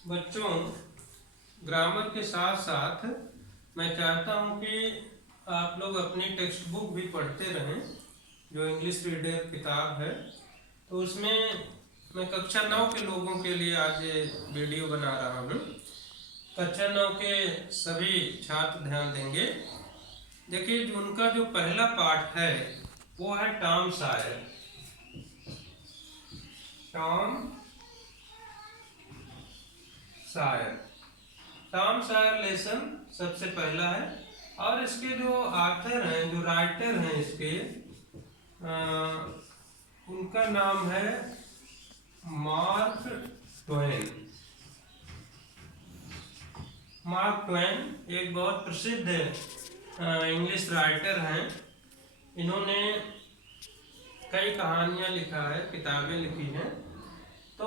बच्चों, ग्रामर के साथ साथ मैं चाहता हूँ कि आप लोग अपनी टेक्स्ट बुक भी पढ़ते रहें, जो इंग्लिश रीडर किताब है। तो उसमें मैं कक्षा 9 के लोगों के लिए आज ये वीडियो बना रहा हूँ। कक्षा 9 के सभी छात्र ध्यान देंगे। देखिए, जो उनका जो पहला पाठ है वो है Tom Sawyer. Tom Sawyer. Tom Sawyer lesson सबसे पहला है, और इसके जो ऑथर हैं, जो राइटर हैं इसके, उनका नाम है मार्क ट्वेन। मार्क ट्वेन एक बहुत प्रसिद्ध इंग्लिश राइटर हैं। इन्होंने कई कहानियाँ लिखा है, किताबें लिखी हैं। तो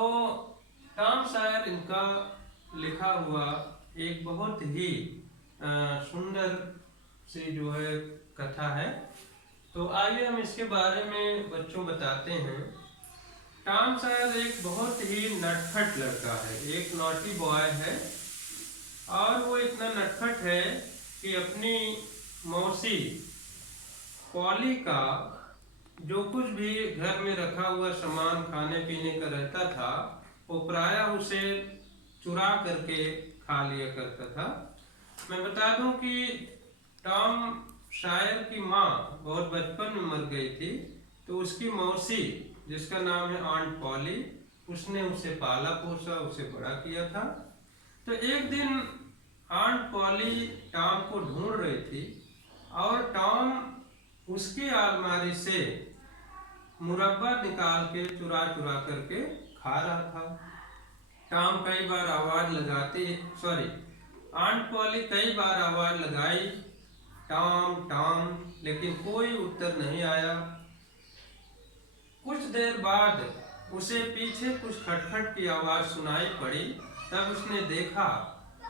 टॉम सॉयर इनका लिखा हुआ एक बहुत ही सुंदर सी जो है कथा है। तो आइए हम इसके बारे में बच्चों बताते हैं। टॉम सॉयर एक बहुत ही नटखट लड़का है, एक नॉटी बॉय है, और वो इतना नटखट है कि अपनी मौसी पॉली का जो कुछ भी घर में रखा हुआ सामान खाने पीने का रहता था, वो प्रायः उसे चुरा करके खा लिया करता था। मैं बता दूं कि टॉम सॉयर की माँ बहुत बचपन में मर गई थी, तो उसकी मौसी, जिसका नाम है आंट पॉली, उसने उसे पाला पोसा, उसे बड़ा किया था। तो एक दिन आंट पॉली टॉम को ढूंढ रही थी, और टॉम उसकी अलमारी से मुरब्बा निकाल के चुरा चुरा करके खा रहा था। टॉम कई बार आवाज लगाती, आंट पॉली कई बार आवाज लगाई, टॉम टॉम, लेकिन कोई उत्तर नहीं आया। कुछ देर बाद उसे पीछे कुछ खटखट की आवाज सुनाई पड़ी। तब उसने देखा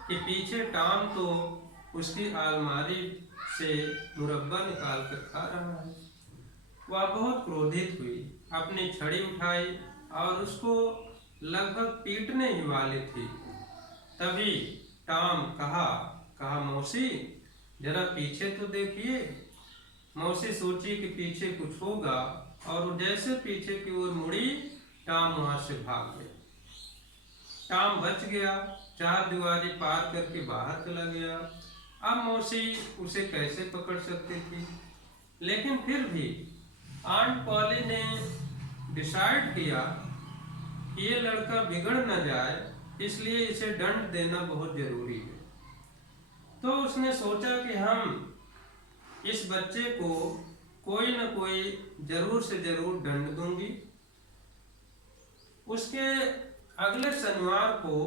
कि पीछे टॉम तो उसकी अलमारी से मुरब्बा निकाल कर खा रहा है। वह बहुत क्रोधित हुई, अपनी छड़ी उठाई और उसको लगभग पीटने ही वाली थी। तभी टॉम कहा मौसी, जरा पीछे तो देखिए। मौसी सोची कि पीछे कुछ होगा, और वो जैसे पीछे की ओर मुड़ी, टॉम वहां से भाग गया। टॉम बच गया, चार दीवारी पार करके बाहर चला गया। अब मौसी उसे कैसे पकड़ सकती थी, लेकिन फिर भी आंट पॉली ने डिसाइड किया कि ये लड़का बिगड़ न जाए, इसलिए इसे दंड देना बहुत जरूरी है। तो उसने सोचा कि हम इस बच्चे को कोई न कोई जरूर से जरूर दंड दूंगी। उसके अगले शनिवार को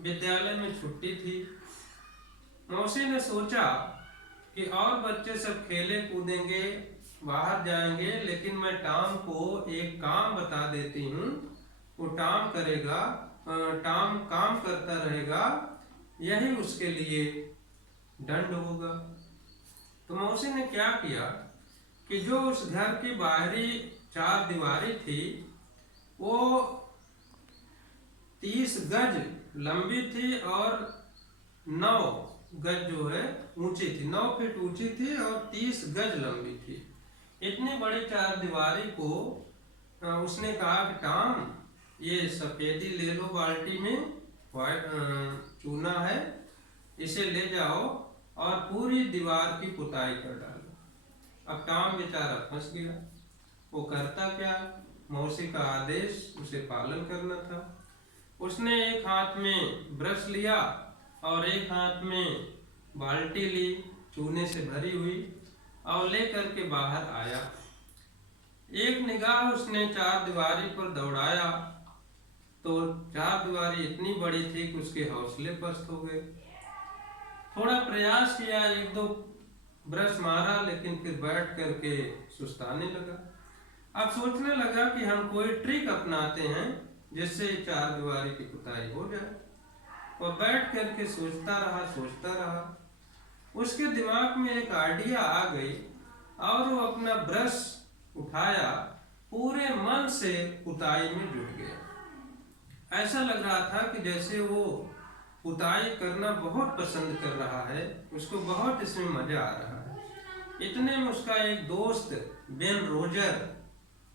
विद्यालय में छुट्टी थी। मौसी ने सोचा कि और बच्चे सब खेले कूदेंगे, बाहर जाएंगे, लेकिन मैं टॉम को एक काम बता देती हूँ, वो टॉम करेगा, टॉम काम करता रहेगा, यही उसके लिए दंड होगा। तो मौसी ने क्या किया कि जो उस घर की बाहरी चार दीवारी थी, वो 30 गज लंबी थी और 9 गज जो है ऊंची थी, 9 फीट ऊंची थी और 30 गज लंबी थी। इतनी बड़ी चार दीवारी को उसने कहा कि टॉम, ये सफेदी ले लो, बाल्टी में चूना है, इसे ले जाओ और पूरी दीवार की पुताई कर डालो। अब टॉम बेचारा फंस गया। वो करता क्या, मौसी का आदेश उसे पालन करना था। उसने एक हाथ में ब्रश लिया और एक हाथ में बाल्टी ली, चूने से भरी हुई, और लेकर के बाहर आया। एक निगाह उसने चार दीवारी पर दौड़ाया, तो चार दीवारी इतनी बड़ी थी कि उसके हौसले पस्त हो गए। थोड़ा प्रयास किया, एक दो ब्रश मारा, लेकिन फिर बैठ करके सुस्ताने लगा। अब सोचने लगा कि हम कोई ट्रिक अपनाते हैं जिससे चार दीवारी की पुताई हो जाए। वह बैठ करके सोचता रहा। उसके दिमाग में एक आइडिया आ गई, और वो अपना ब्रश उठाया, पूरे मन से पुताई में जुट गया। ऐसा लग रहा था कि जैसे वो पुताई करना बहुत पसंद कर रहा है, उसको बहुत इसमें मजा आ रहा है। इतने में उसका एक दोस्त बेन रोजर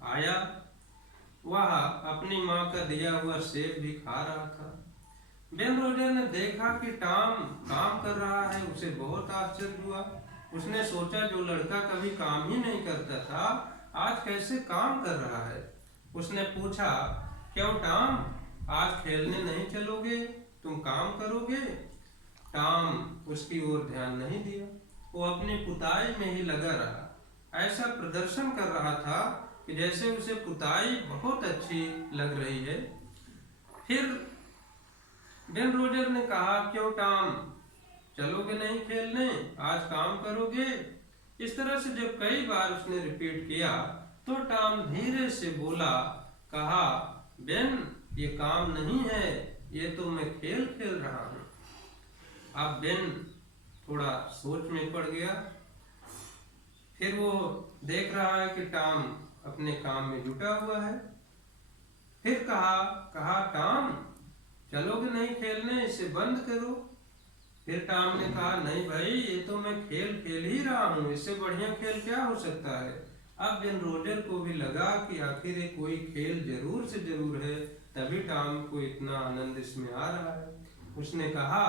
आया। वह अपनी माँ का दिया हुआ सेब भी खा रहा था। बेन रोजर ने देखा कि टॉम काम कर रहा है, उसे बहुत आश्चर्य हुआ। उसने सोचा जो लड़का कभी काम ही नहीं करता था आज कैसे काम कर रहा है। उसने पूछा, क्यों टॉम, आज खेलने नहीं चलोगे, तुम काम करोगे? टॉम उसकी ओर ध्यान नहीं दिया, वो अपनी पुताई में ही लगा रहा। ऐसा प्रदर्शन कर रहा था कि जैसे उसे पुताई बहुत अच्छी लग रही है। फिर बेन रोजर ने कहा, क्यों टॉम, चलोगे नहीं खेलने, आज काम करोगे? इस तरह से जब कई बार उसने रिपीट किया तो टॉम धीरे से बोला, कहा, बेन ये काम नहीं है, ये तो मैं खेल खेल रहा हूँ। अब बेन थोड़ा सोच में पड़ गया। फिर वो देख रहा है कि टॉम अपने काम में जुटा हुआ है। फिर कहा टॉम, चलोगे नहीं खेलने, इसे बंद करो। फिर टॉम ने कहा, नहीं भाई, ये तो मैं खेल खेल ही रहा हूँ, इससे बढ़िया खेल क्या हो सकता है। अब बेन रोजर को भी लगा कि आखिर ये कोई खेल जरूर से जरूर है, तभी टॉम को इतना आनंद इसमें आ रहा है। उसने कहा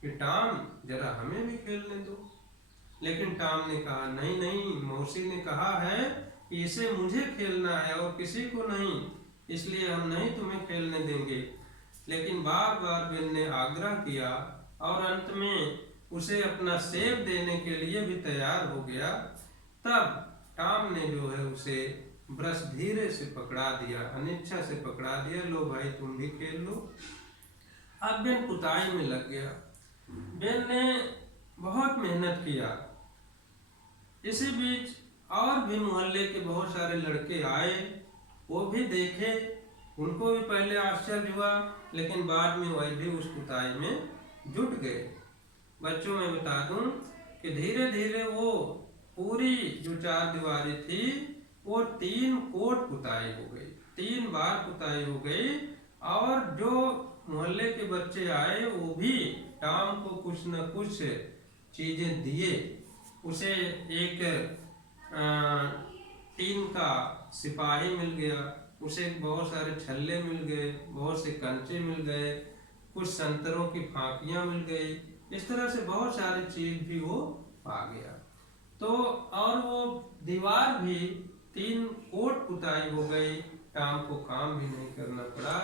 कि टॉम जरा हमें भी खेलने दो। लेकिन टॉम ने कहा, नहीं नहीं, मौसी ने कहा है कि इसे मुझे खेलना है और किसी को नहीं, इसलिए हम नहीं तुम्हें खेलने देंगे। लेकिन बार बार बेन ने आग्रह किया और अंत में उसे अपना सेब देने के लिए भी तैयार हो गया। तब टॉम ने जो है उसे ब्रश धीरे से पकड़ा दिया, अनिच्छा से पकड़ा दिया, लो भाई तुम भी खेल लो। अब बेन पुताई में लग गया। बेन ने बहुत मेहनत किया। इसी बीच और भी मोहल्ले के बहुत सारे लड़के आए, वो भी देखे, उनको भी पहले आश्चर्य हुआ, लेकिन बाद में वह भी उस पुताई में जुट गए। बच्चों में बता दूं कि धीरे धीरे वो पूरी जो चार दीवारी थी वो 3 कोट पुताई हो गई, 3 बार पुताई हो गई। और जो मोहल्ले के बच्चे आए वो भी टॉम को कुछ न कुछ चीजें दिए। उसे एक टीन का सिपाही मिल गया, उसे बहुत सारे छल्ले मिल गए, बहुत से कंचे मिल गए, कुछ संतरों की फांकियां मिल गई। इस तरह से बहुत सारी चीज भी वो पा गया। तो और वो दीवार भी 3 कोट पुताई हो गई, टॉम को काम भी नहीं करना पड़ा।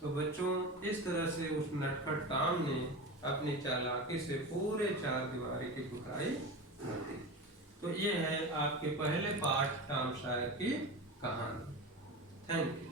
तो बच्चों, इस तरह से उस नटखट टॉम ने अपनी चालाकी से पूरे 4 दीवारी की पुताई कर दी। तो ये है आपके पहले पाठ टॉम सॉयर की कहानी। Thank you.